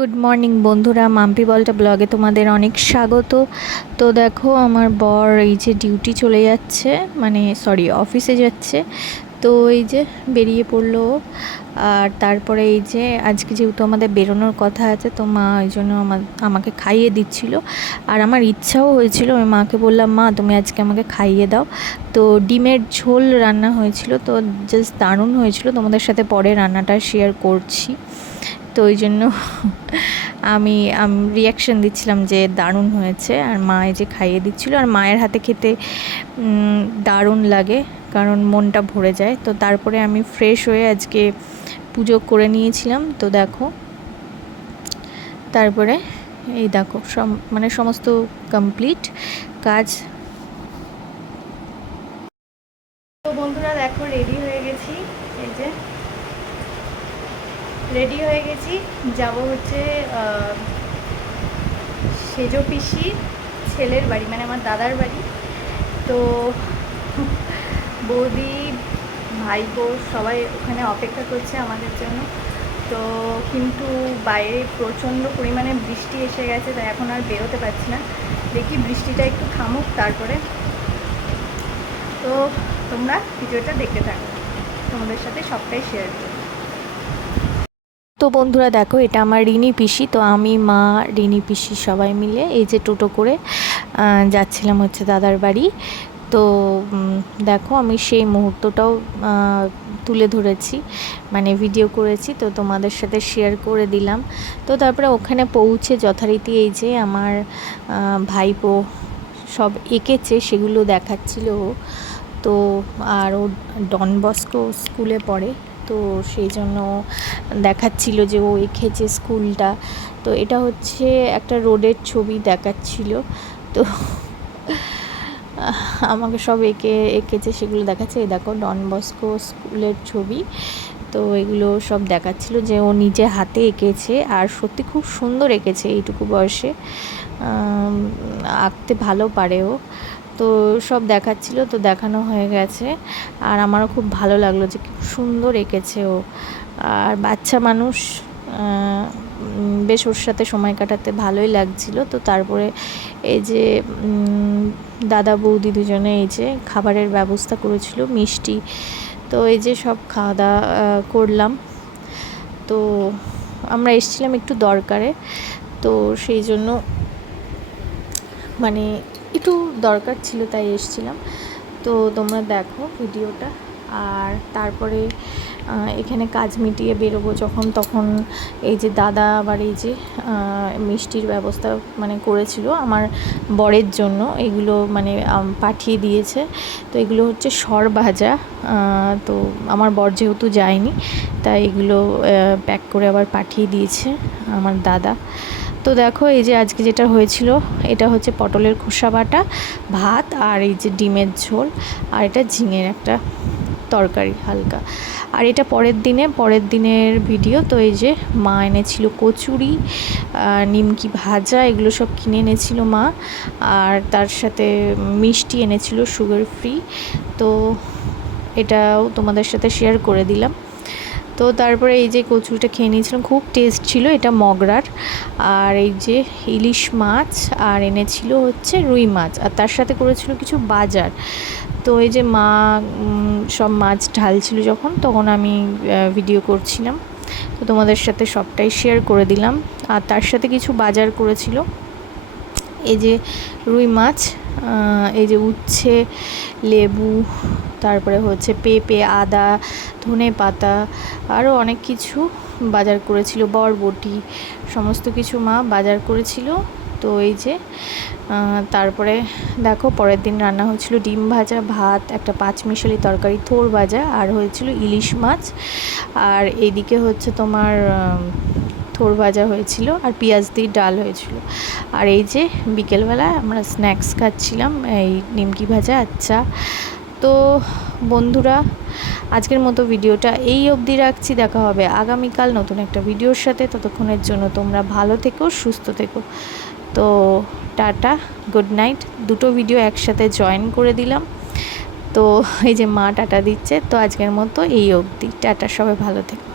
Good morning বন্ধুরা, মাম্পি বলটা ব্লগে তোমাদের অনেক স্বাগত। তো দেখো আমার বর এই যে ডিউটি চলে যাচ্ছে, মানে সরি অফিসে যাচ্ছে। তো এই যে বেরিয়ে পড়লো। আর তারপরে এই যে আজকে যেহেতু আমাদের বেরোনোর কথা আছে, তো মা ওই জন্য আমাকে খাইয়ে দিচ্ছিল। আর আমার ইচ্ছাও হয়েছিল, আমি মাকে বললাম মা তুমি আজকে আমাকে খাইয়ে দাও। তো ডিমের ঝোল রান্না হয়েছিল, তো জাস্ট দারুণ হয়েছিল। তোমাদের সাথে পরে রান্নাটা শেয়ার করছি। তো ওই জন্য আমি রিয়াকশান দিচ্ছিলাম যে দারুণ হয়েছে, আর মা এই যে খাইয়ে দিচ্ছিলো। আর মায়ের হাতে খেতে দারুণ লাগে, কারণ মনটা ভরে যায়। তো তারপরে আমি ফ্রেশ হয়ে আজকে পুজো করে নিয়েছিলাম। তো দেখো তারপরে এই দেখো মানে সমস্ত কমপ্লিট কাজ। তো বন্ধুরা দেখো রেডি হয়ে গেছি, এই যে রেডি হয়ে গেছি, যাব হচ্ছে সেজো পিসির ছেলের বাড়ি, মানে আমার দাদার বাড়ি। তো বৌদি ভাইপো সবাই ওখানে অপেক্ষা করছে আমাদের জন্য। তো কিন্তু বাইরে প্রচণ্ড পরিমাণে বৃষ্টি এসে গেছে, তাই এখন আর বেরোতে পারছি না। দেখি বৃষ্টিটা একটু থামুক তারপরে। তো তোমরা ভিডিওটা দেখতে থাকো, তোমাদের সাথে সবটাই শেয়ার করো। তো বন্ধুরা দেখো এটা আমার রিনি পিসি। তো আমি মা রিনি পিসি সবাই মিলে এই যে টোটো করে যাচ্ছিলাম হচ্ছে দাদার বাড়ি। তো দেখো আমি সেই মুহূর্তটাও তুলে ধরেছি, মানে ভিডিও করেছি, তো তোমাদের সাথে শেয়ার করে দিলাম। তো তারপরে ওখানে পৌঁছে যথারীতি এই যে আমার ভাইপো সব এঁকেছে, সেগুলো দেখাচ্ছিল। তো আর ও ডন বস্কো স্কুলে পড়ে, তো সেই জন্য দেখাচ্ছিল যে ও এঁকেছে স্কুলটা। তো এটা হচ্ছে একটা রোডের ছবি দেখাচ্ছিল। তো আমাকে সব এঁকেছে সেগুলো দেখাচ্ছে। এই দেখো ডন বস্কো স্কুলের ছবি। তো এগুলো সব দেখাচ্ছিল যে ও নিজে হাতে এঁকেছে, আর সত্যি খুব সুন্দর এঁকেছে। এইটুকু বয়সে আঁকতে ভালো পারে ও। তো সব দেখাচ্ছিল, তো দেখানো হয়ে গেছে। আর আমারও খুব ভালো লাগলো যে খুব সুন্দর এঁকেছে ও। আর বাচ্চা মানুষ, বেশ ওর সাথে সময় কাটাতে ভালোই লাগছিল। তো তারপরে এই যে দাদা বৌদি দুজনে এই যে খাবারের ব্যবস্থা করেছিল, মিষ্টি। তো এই যে সব খাওয়া দাওয়া করলাম। তো আমরা এসেছিলাম একটু দরকারে, তো সেই জন্য মানে একটু দরকার ছিল তাই এসেছিলাম। তো তোমরা দেখো ভিডিওটা। আর তারপরে এখানে কাজ মিটিয়ে বেরোবো যখন, তখন এই যে দাদা আবার এই যে মিষ্টির ব্যবস্থা মানে করেছিল আমার বরের জন্য, এগুলো মানে পাঠিয়ে দিয়েছে। তো এগুলো হচ্ছে সরভাজা। তো আমার বর যেহেতু যায়নি, তাই এগুলো প্যাক করে আবার পাঠিয়ে দিয়েছে আমার দাদা। তো দেখো এই যে আজকে যেটা হয়েছিল, এটা হচ্ছে পটলের খোসা বাটা, ভাত, আর এই যে ডিমের ঝোল, আর এটা ঝিঙের একটা তরকারি হালকা। আর এটা পরের দিনের ভিডিও। তো এই যে মা এনেছিল কচুরি, নিমকি ভাজা, এগুলো সব কিনে এনেছিল মা। আর তার সাথে মিষ্টি এনেছিল সুগার ফ্রি। তো এটাও তোমাদের সাথে শেয়ার করে দিলাম। তো তারপরে এই যে কচুরিটা খেয়ে নিয়েছিলাম, খুব টেস্ট ছিল, এটা মগরার। আর এই যে ইলিশ মাছ, আর এনেছিল হচ্ছে রুই মাছ, আর তার সাথে করেছিল কিছু বাজার। তো এই যে মা সব মাছ ঢালছিল যখন, তখন আমি ভিডিও করছিলাম। তো তোমাদের সাথে সবটাই শেয়ার করে দিলাম। আর তার সাথে কিছু বাজার করেছিল, এই যে রুই মাছ, এই যে উচ্ছে, লেবু, তারপরে হচ্ছে পেঁপে, আদা, ধনে পাতা, আরও অনেক কিছু বাজার করেছিল, বরবটি, সমস্ত কিছু মা বাজার করেছিল। তো এই যে তারপরে দেখো পরের দিন রান্না হয়েছিল ডিম ভাজা, ভাত, একটা পাঁচমিশালি তরকারি, থোড় ভাজা, আর হয়েছিল ইলিশ মাছ। আর এইদিকে হচ্ছে তোমার থোড় ভাজা হয়েছিল, আর পেঁয়াজ দিয়ে ডাল হয়েছিল। আর এই যে বিকেলবেলা আমরা স্ন্যাক্স খাচ্ছিলাম, এই নিমকি ভাজা, আচ্ছা। তো বন্ধুরা আজকের মতো ভিডিওটা এই অবধি রাখছি। দেখা হবে আগামীকাল নতুন একটা ভিডিওর সাথে। ততক্ষণের জন্য তোমরা ভালো থেকো, সুস্থ থেকো। তো টাটা, গুড নাইট। দুটো ভিডিও একসাথে জয়েন করে দিলাম। তো এই যে মা টাটা দিচ্ছে। তো আজকের মতো এই অবধি, টাটা, সবাই ভালো থেকো।